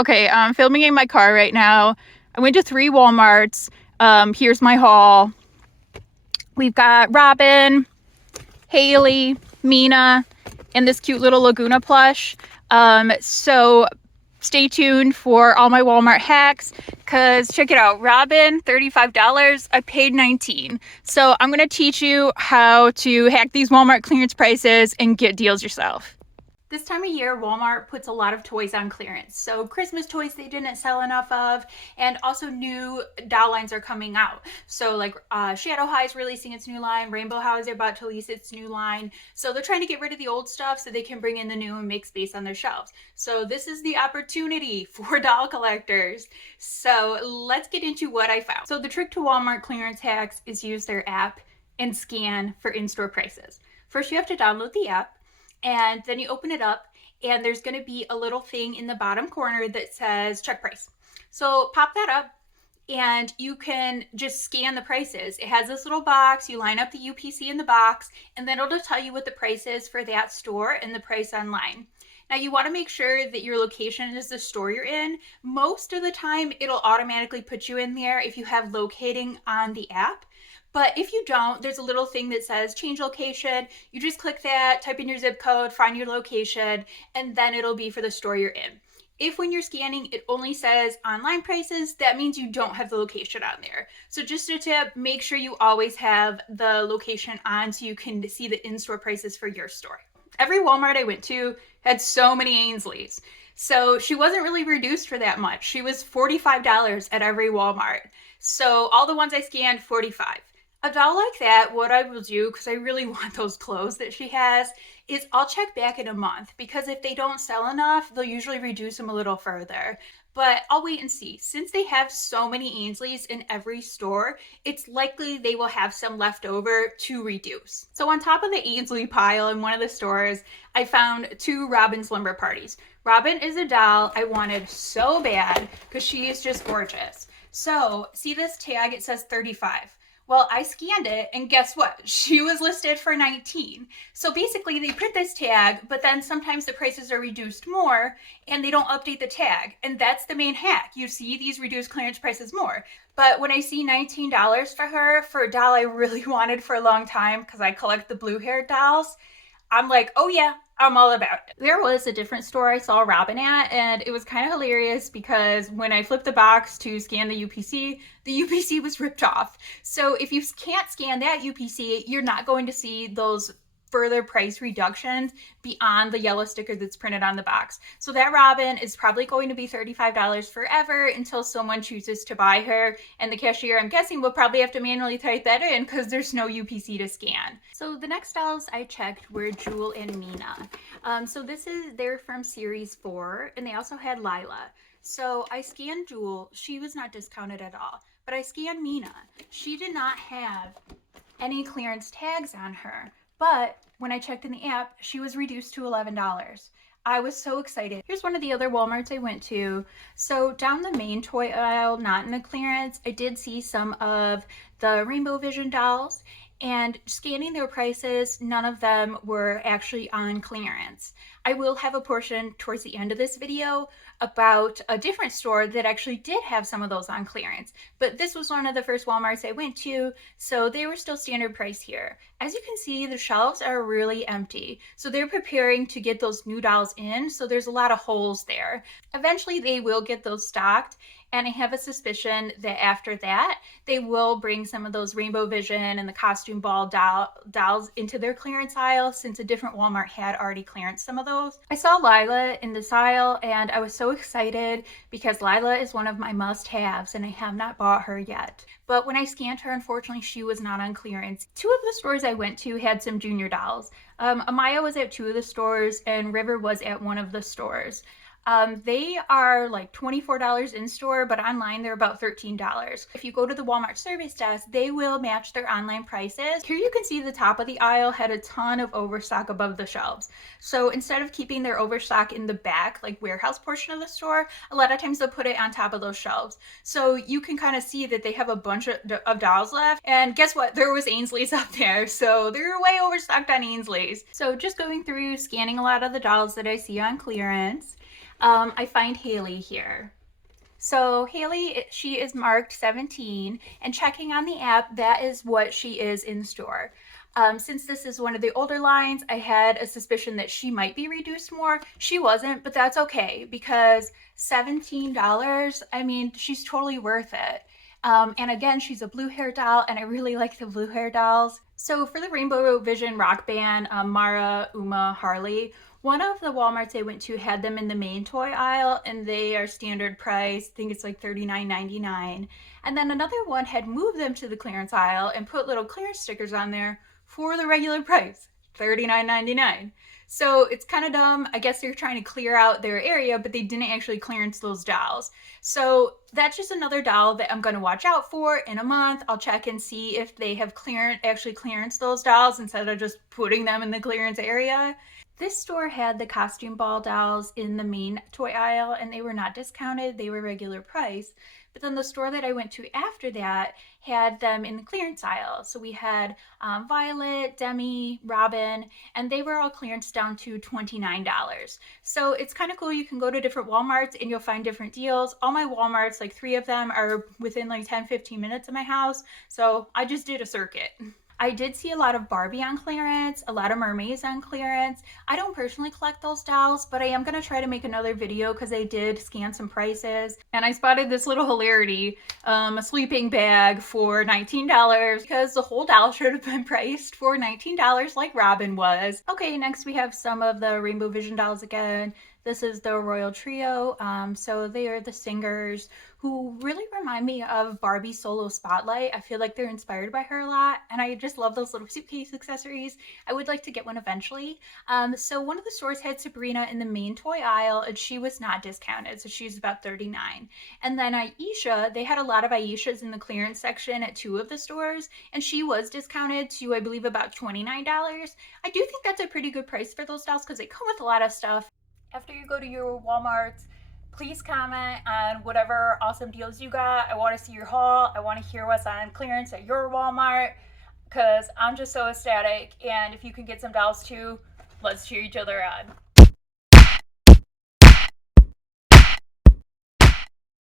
Okay, I'm filming in my car right now. I went to 3 Walmarts. Here's my haul. We've got Robin, Haley, Mina, and this cute little Laguna plush. So stay tuned for all my Walmart hacks, because check it out. Robin, $35. I paid $19. So I'm going to teach you how to hack these Walmart clearance prices and get deals yourself. This time of year, Walmart puts a lot of toys on clearance. So Christmas toys they didn't sell enough of, and also new doll lines are coming out. So like Shadow High is releasing its new line, Rainbow High is about to release its new line. So they're trying to get rid of the old stuff so they can bring in the new and make space on their shelves. So this is the opportunity for doll collectors. So let's get into what I found. So the trick to Walmart clearance hacks is use their app and scan for in-store prices. First, you have to download the app. And then you open it up and there's going to be a little thing in the bottom corner that says check price. So pop that up and you can just scan the prices. It has this little box. You line up the UPC in the box and then it'll tell you what the price is for that store and the price online. Now you want to make sure that your location is the store you're in. Most of the time it'll automatically put you in there if you have locating on the app. But if you don't, there's a little thing that says change location. You just click that, type in your zip code, find your location, and then it'll be for the store you're in. If when you're scanning, it only says online prices, that means you don't have the location on there. So just a tip, make sure you always have the location on so you can see the in-store prices for your store. Every Walmart I went to had so many Ainsleys. So she wasn't really reduced for that much. She was $45 at every Walmart. So all the ones I scanned, $45. A doll like that, what I will do, because I really want those clothes that she has, is I'll check back in a month, because if they don't sell enough, they'll usually reduce them a little further. But I'll wait and see. Since they have so many Ainsleys in every store, it's likely they will have some left over to reduce. So on top of the Ainsley pile in one of the stores, I found 2 Robin slumber parties. Robin is a doll I wanted so bad because she is just gorgeous. So see this tag, it says 35. Well, I scanned it and guess what? She was listed for 19. So basically they put this tag, but then sometimes the prices are reduced more and they don't update the tag. And that's the main hack. You see these reduced clearance prices more. But when I see $19 for her, for a doll I really wanted for a long time, because I collect the blue haired dolls, I'm like, oh yeah, I'm all about it. There was a different store I saw Robin at, and it was kind of hilarious because when I flipped the box to scan the UPC was ripped off. So if you can't scan that UPC, you're not going to see those further price reductions beyond the yellow sticker that's printed on the box. So that Robin is probably going to be $35 forever until someone chooses to buy her, and the cashier, I'm guessing, will probably have to manually type that in because there's no UPC to scan. So the next dolls I checked were Jewel and Mina. So they're from series 4, and they also had Lila. So I scanned Jewel, she was not discounted at all, but I scanned Mina. She did not have any clearance tags on her. But when I checked in the app, she was reduced to $11. I was so excited. Here's one of the other Walmarts I went to. So down the main toy aisle, not in the clearance, I did see some of the Rainbow Vision dolls, and scanning their prices, none of them were actually on clearance. I will have a portion towards the end of this video about a different store that actually did have some of those on clearance, but this was one of the first Walmarts I went to, so they were still standard price here. As you can see, the shelves are really empty, so they're preparing to get those new dolls in, so there's a lot of holes there. Eventually they will get those stocked, and I have a suspicion that after that, they will bring some of those Rainbow Vision and the Costume Ball dolls into their clearance aisle, since a different Walmart had already clearanced some of those. I saw Lila in this aisle and I was so excited because Lila is one of my must-haves and I have not bought her yet. But when I scanned her, unfortunately, she was not on clearance. 2 of the stores I went to had some junior dolls. Amaya was at 2 of the stores and River was at 1 of the stores. They are like $24 in store, but online they're about $13. If you go to the Walmart service desk, they will match their online prices. Here you can see the top of the aisle had a ton of overstock above the shelves. So instead of keeping their overstock in the back, like warehouse portion of the store, a lot of times they'll put it on top of those shelves. So you can kind of see that they have a bunch of dolls left. And guess what? There was Ainsleys up there. So they're way overstocked on Ainsleys. So just going through, scanning a lot of the dolls that I see on clearance. I find Haley here. So Haley, she is marked 17, and checking on the app, that is what she is in store. Since this is one of the older lines, I had a suspicion that she might be reduced more. She wasn't, but that's okay because $17, I mean, she's totally worth it. And again, she's a blue hair doll, and I really like the blue hair dolls. So for the Rainbow Vision rock band, Mara, Uma, Harley, one of the Walmarts I went to had them in the main toy aisle, and they are standard price. I think it's like $39.99. And then another one had moved them to the clearance aisle and put little clearance stickers on there for the regular price, $39.99. So it's kind of dumb. I guess they're trying to clear out their area, but they didn't actually clearance those dolls. So that's just another doll that I'm going to watch out for. In a month, I'll check and see if they have actually clearance those dolls instead of just putting them in the clearance area. This store had the costume ball dolls in the main toy aisle, and they were not discounted, they were regular price. But then the store that I went to after that had them in the clearance aisle. So we had Violet, Demi, Robin, and they were all clearance down to $29. So it's kind of cool. You can go to different Walmarts and you'll find different deals. All my Walmarts, like 3 of them, are within like 10-15 minutes of my house. So I just did a circuit. I did see a lot of Barbie on clearance, a lot of mermaids on clearance. I don't personally collect those dolls, but I am going to try to make another video because I did scan some prices. And I spotted this little hilarity, a sleeping bag for $19 because the whole doll should have been priced for $19 like Robin was. Okay, next we have some of the Rainbow Vision dolls again. This is the Royal Trio. So they are the singers who really remind me of Barbie Solo Spotlight. I feel like they're inspired by her a lot, and I just love those little suitcase accessories. I would like to get one eventually. So one of the stores had Sabrina in the main toy aisle, and she was not discounted, so she's about $39. And then Aisha, they had a lot of Aishas in the clearance section at 2 of the stores, and she was discounted to, I believe, about $29. I do think that's a pretty good price for those dolls because they come with a lot of stuff. After you go to your Walmarts, please comment on whatever awesome deals you got. I want to see your haul. I want to hear what's on clearance at your Walmart because I'm just so ecstatic. And if you can get some dolls too, let's cheer each other on.